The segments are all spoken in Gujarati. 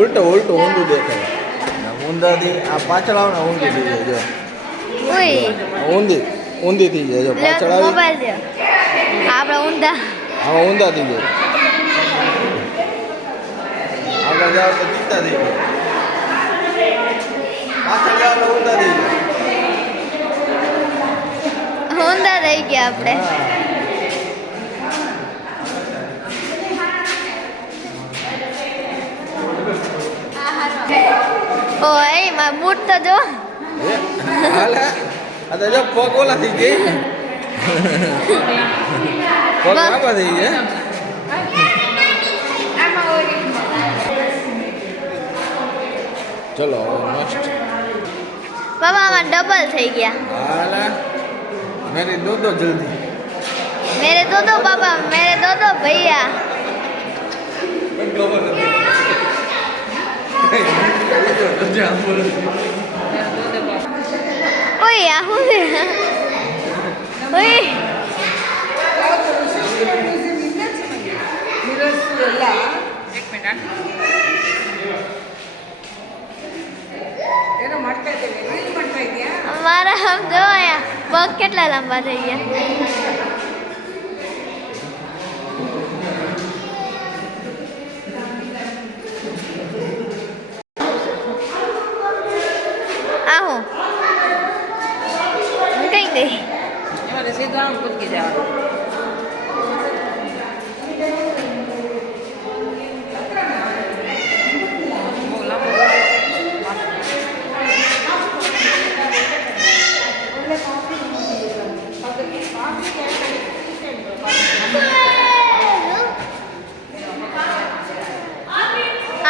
ઉલટો ઉલટો ઊંધું દેખાય. ઊંધાથી આ પાછળ આવે ને ઊંધી થઈ જાય જો. ઊંધી ઊંધી થઈ જાય જો પાછળ આવી. મોબાઈલ દે આપણે ઊંધા. આમાં ઊંધા થઈ જાય. આગળ જાવ તો ચિત્તા થઈ જાય. પાછળ જાવ તો ઊંધા થઈ જાય. ઊંધા થઈ ગયા આપણે. ઓય માં બૂટ તો જો. હાલે આ તો જો પગ ઓલા થઈ ગઈ. પગ આમાં થઈ ગયા. ચલો નેક્સ્ટ. બાબા આમાં ડબલ થઈ ગયા. હાલે મેરી દો દો જલ્દી. मेरे दो पापा मेरे दो भैया. ओए आहू से ओए हमारा हम जो आया पग કેટલા લંબા થઈ ગયા. આહો કઈ ગઈ એમાં સીધું આમ કૂદકી જવાનું.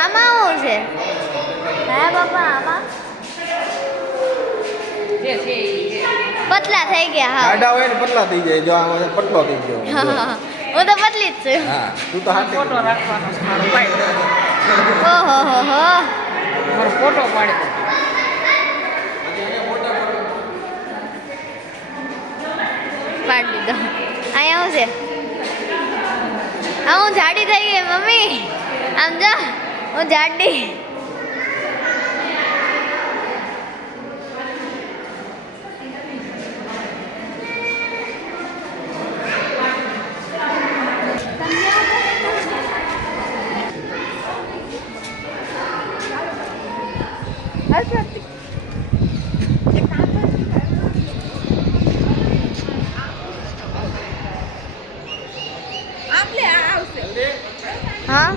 આમાં શું છે હે બાપા આમાં પતલા થઈ ગયા. હા આડા હોય ને પતલા થઈ જાય જો આમાં પતલો થઈ ગયો. હું તો પતલી જ છું. હા તું તો હાથ ફોટો રાખવાનો છે મારો ભાઈ. ઓહો હો હો મારો ફોટો પાડી દો. પાડી દીધો. અહીંયા શું છે હા હું જાડી થઈ ગઈ મમ્મી. આમ જા હું જાડી. હા